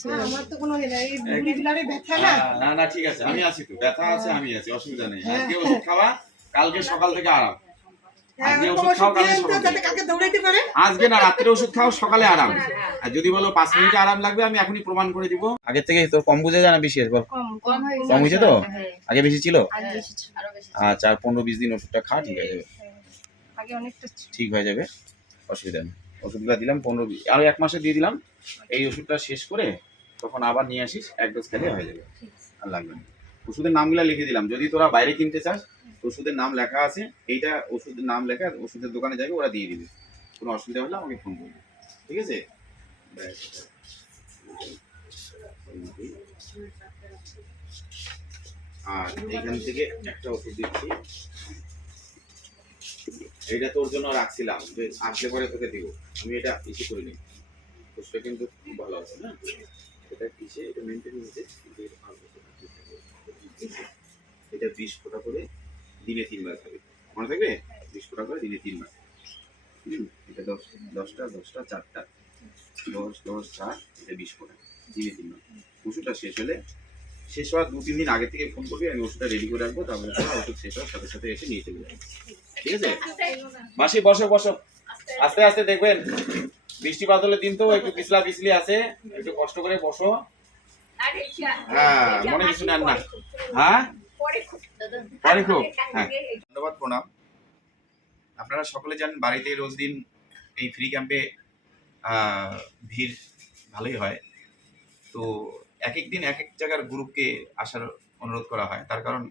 হচ্ছে। আমার তো কোনো ইয়ে ব্যথা না? হ্যাঁ, না না ঠিক আছে আমি আছি তো। ব্যথা আছে আমি আছি অসুবিধা নেই। হ্যাঁ। আজকে ওষুধ খাওয়া কালকে সকাল থেকে আরাম। হ্যাঁ, আজকে না রাত্রে ওষুধ খাও সকালে আরাম। আর যদি বলো পাঁচ মিনিটে আরাম লাগবে আমি এখনই প্রমাণ করে দিব। আগের থেকে তোর কম বুঝে যায় না বেশি আছে বল কম হয়েছে। তো? আগে বেশি ছিল? আগে বেশি ছিল। আরও বেশি আচ্ছা আর পনেরো বিশ দিন ওষুধটা খা ঠিক হয়ে যাবে? আগে ছিল। ঠিক হয়ে যাবে? অসুবিধা নেই। ওষুধগুলো দিলাম পনেরো বিশ আরও এক মাসে দিয়ে দিলাম। এই ওষুধটা শেষ করে তখন আবার নিয়ে আসিস এক ডোজ খেলে হয়ে যাবে। আর লাগবে না। ওষুধের নামগুলো লিখে দিলাম। যদি তোরা বাইরে কিনতে চাস ওষুধের নাম লেখা আছে এইটা ওষুধের নাম লেখা ওষুধের দোকানে যাবে ওরা দিয়ে দিবে। কোনো অসুবিধা হলে আমাকে ফোন করবে। ঠিক আছে? আর এখান থেকে একটা ওষুধ দিচ্ছি। এটা তোর জন্য রাখছিলাম। যে আসলে পরে তোকে দিব। আমি এটা ইসে করে নিই ওষুধটা কিন্তু খুব ভালো আছে না? এটা কিসে? এটা মেনটেন হয়েছে কিন্তু এটা আছে না। এটা বিশ ফোঁটা করে দিনে তিনবার খাবে। মনে থাকবে? বিশ ফোঁটা করে দিনে তিনবার। হুম এটা দশ দশটা দশটা চারটা। দশ দশ চার এটা বিশ ফোঁটা। দিনে তিনবার। ওষুধটা শেষ হলে শেষ হওয়ার দু তিন দিন আগে থেকে ফোন করবি আমি ওষুধটা রেডি করে রাখব তারপরে তোরা ওষুধ শেষ হওয়ার সাথে সাথে এসে নিয়ে চলে যাবে। ঠিক আছে? মাসি বসো বসো। আস্তে আস্তে দেখবেন। বৃষ্টি বাদলের দিন তো একটু পিছলা পিছলি আছে একটু কষ্ট করে বসো। হ্যাঁ মনে কিছু নেন না। হ্যাঁ? পরে খুব হ্যাঁ। ধন্যবাদ প্রণাম। আপনারা সকলে জানেন বাড়িতে রোজ দিন এই ফ্রি ক্যাম্পে ভিড় ভালোই হয়। তো এক এক দিন এক এক জায়গার গ্রুপকে আসার অনুরোধ করা হয়। তার কারণ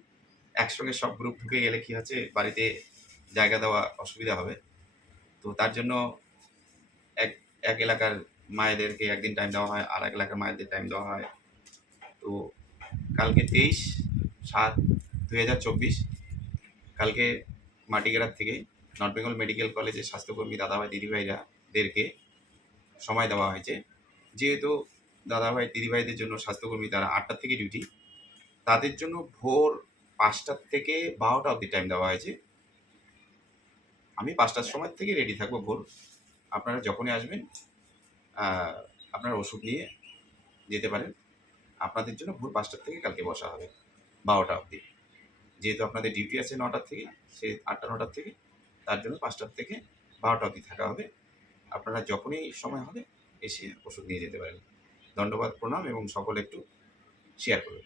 একসঙ্গে সব গ্রুপ ঢুকে গেলে কি হচ্ছে বাড়িতে জায়গা দেওয়া অসুবিধা হবে। তো তার জন্য এক এলাকার মায়েদেরকে একদিন টাইম দেওয়া হয় আর এক এলাকার মায়েদের টাইম দেওয়া হয়। তো কালকে তেইশ সাত দুই হাজার চব্বিশ, কালকে মাটিগ্রাম থেকে নর্থ বেঙ্গল মেডিকেল কলেজের স্বাস্থ্যকর্মী দাদাভাই, দিদিভাইরাদেরকে সময় দেওয়া হয়েছে। যেহেতু দাদাভাই, দিদিভাইদের জন্য স্বাস্থ্যকর্মী তারা আটটার থেকে ডিউটি তাদের জন্য ভোর পাঁচটার থেকে বারোটা অবধি টাইম দেওয়া হয়েছে। আমি পাঁচটার সময় থেকে রেডি থাকব ভোর। আপনারা যখনই আসবেন আপনারা ওষুধ নিয়ে যেতে পারেন। আপনাদের জন্য ভোর পাঁচটার থেকে কালকে বসা হবে, বারোটা অবধি। যেহেতু আপনাদের ডিউটি আছে নটার থেকে, সে আটটা, নটার থেকে, তার জন্য পাঁচটার থেকে বারোটা অবধি থাকা হবে। আপনারা যখনই সময় হবে, এসে ওষুধ নিয়ে যেতে পারেন। ধন্যবাদ, প্রণাম এবং সকলে একটু শেয়ার করবেন